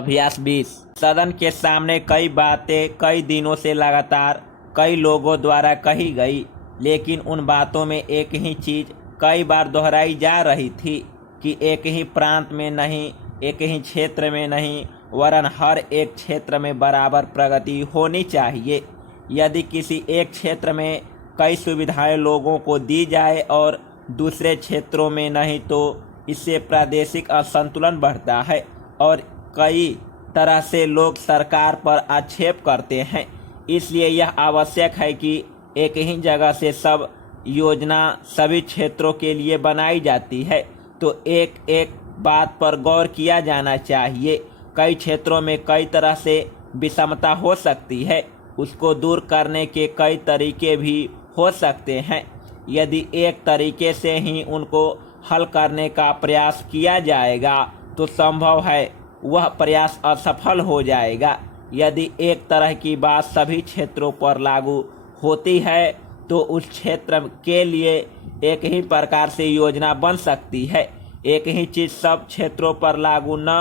अभ्यास 20। सदन के सामने कई बातें कई दिनों से लगातार कई लोगों द्वारा कही गई, लेकिन उन बातों में एक ही चीज कई बार दोहराई जा रही थी कि एक ही प्रांत में नहीं, एक ही क्षेत्र में नहीं, वरन हर एक क्षेत्र में बराबर प्रगति होनी चाहिए। यदि किसी एक क्षेत्र में कई सुविधाएं लोगों को दी जाए और दूसरे क्षेत्रों में नहीं, तो इससे प्रादेशिक असंतुलन बढ़ता है और कई तरह से लोग सरकार पर आक्षेप करते हैं। इसलिए यह आवश्यक है कि एक ही जगह से सब योजना सभी क्षेत्रों के लिए बनाई जाती है, तो एक एक बात पर गौर किया जाना चाहिए। कई क्षेत्रों में कई तरह से विषमता हो सकती है, उसको दूर करने के कई तरीके भी हो सकते हैं। यदि एक तरीके से ही उनको हल करने का प्रयास किया जाएगा तो संभव है वह प्रयास असफल हो जाएगा। यदि एक तरह की बात सभी क्षेत्रों पर लागू होती है तो उस क्षेत्र के लिए एक ही प्रकार से योजना बन सकती है। एक ही चीज़ सब क्षेत्रों पर लागू न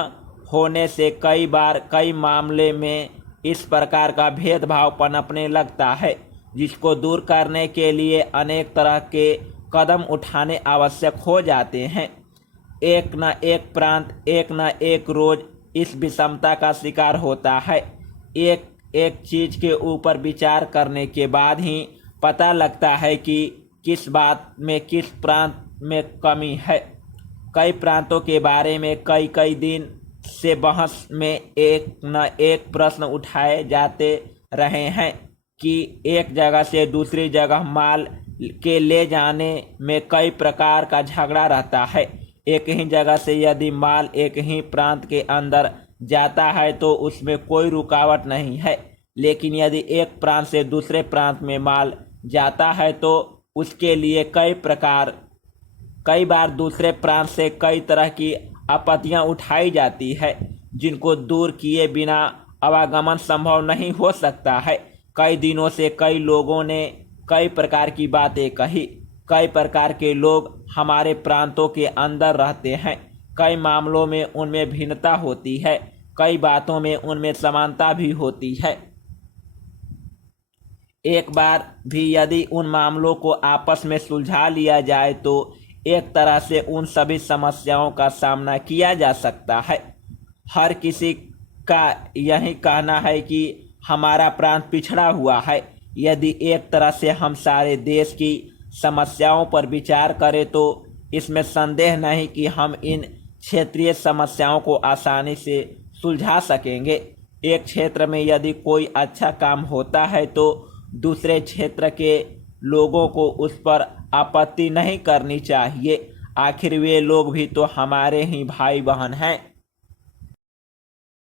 होने से कई बार कई मामले में इस प्रकार का भेदभाव पनपने लगता है, जिसको दूर करने के लिए अनेक तरह के कदम उठाने आवश्यक हो जाते हैं। एक न एक प्रांत एक न एक रोज इस विषमता का शिकार होता है। एक एक चीज़ के ऊपर विचार करने के बाद ही पता लगता है कि किस बात में किस प्रांत में कमी है। कई प्रांतों के बारे में कई दिन से बहस में एक न एक प्रश्न उठाए जाते रहे हैं कि एक जगह से दूसरी जगह माल के ले जाने में कई प्रकार का झगड़ा रहता है। एक ही जगह से यदि माल एक ही प्रांत के अंदर जाता है तो उसमें कोई रुकावट नहीं है, लेकिन यदि एक प्रांत से दूसरे प्रांत में माल जाता है तो उसके लिए कई बार दूसरे प्रांत से कई तरह की आपत्तियां उठाई जाती है, जिनको दूर किए बिना आवागमन संभव नहीं हो सकता है। कई दिनों से कई लोगों ने कई प्रकार की बातें कही। कई प्रकार के लोग हमारे प्रांतों के अंदर रहते हैं। कई मामलों में उनमें भिन्नता होती है, कई बातों में उनमें समानता भी होती है। एक बार भी यदि उन मामलों को आपस में सुलझा लिया जाए तो एक तरह से उन सभी समस्याओं का सामना किया जा सकता है। हर किसी का यही कहना है कि हमारा प्रांत पिछड़ा हुआ है। यदि एक तरह से हम सारे देश की समस्याओं पर विचार करें तो इसमें संदेह नहीं कि हम इन क्षेत्रीय समस्याओं को आसानी से सुलझा सकेंगे। एक क्षेत्र में यदि कोई अच्छा काम होता है तो दूसरे क्षेत्र के लोगों को उस पर आपत्ति नहीं करनी चाहिए। आखिर वे लोग भी तो हमारे ही भाई बहन हैं।